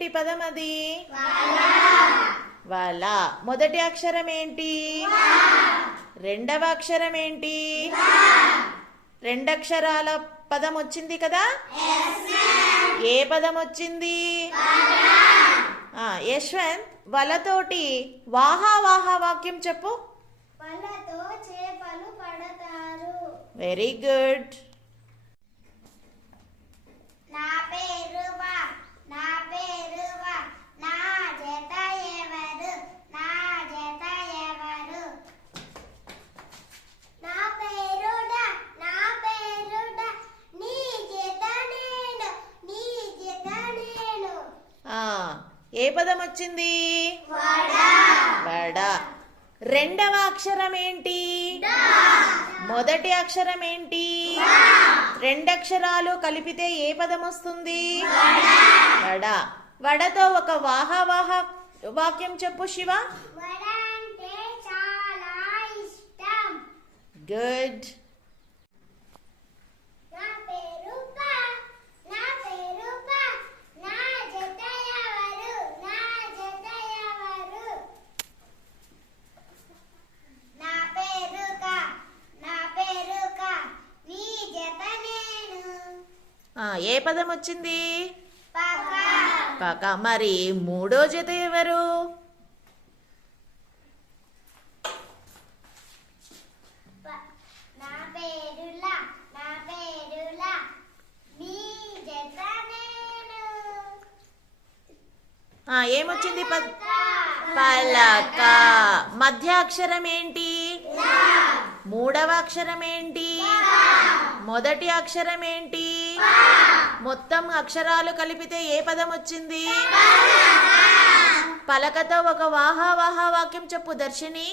ఏంటి పదం అది? వల. మొదటి అక్షరం ఏంటి? రెండవ అక్షరం ఏంటి? రెండక్షరాల పదం వచ్చింది కదా? ఏ పదం వచ్చింది? యశ్వంత్ వలతోటి వాహా వాహా వాక్యం చెప్పు. వలతో చేపలు పడతారు. వెరీ గుడ్ నా పేరు వా నా పేరు వా నా జత ఎవరు నా జత ఎవరు నా పేరు డా నా పేరు డా నీ జత నేను నీ జత నేను ఆ, ఏ పదం వచ్చింది? వడ. రెండవ అక్షరం ఏంటి? మొదటి అక్షరం ఏంటి? రెండక్షరాలు కలిపితే ఏ పదం వస్తుంది? వడ. వడతో ఒక వాహా వాహా వాక్యం చెప్పు శివ. గుడ్ నా పేరు పా నా పేరు పా నా జత ఎవరు నా జత ఎవరు నా పేరు కా నా పేరు కా నీ జత నేను ఆ, ఏ పదం వచ్చింది? పక. కాక మరి మూడో జత ఎవరు? ఏమొచ్చింది పలక. మధ్య అక్షరం ఏంటి? మూడవ అక్షరం ఏంటి మొదటి అక్షరం ఏంటి మొత్తం అక్షరాలు కలిపితే ఏ పదం వచ్చింది? పలకతో ఒక వాహా వాహా వాక్యం చెప్పు దర్శిని.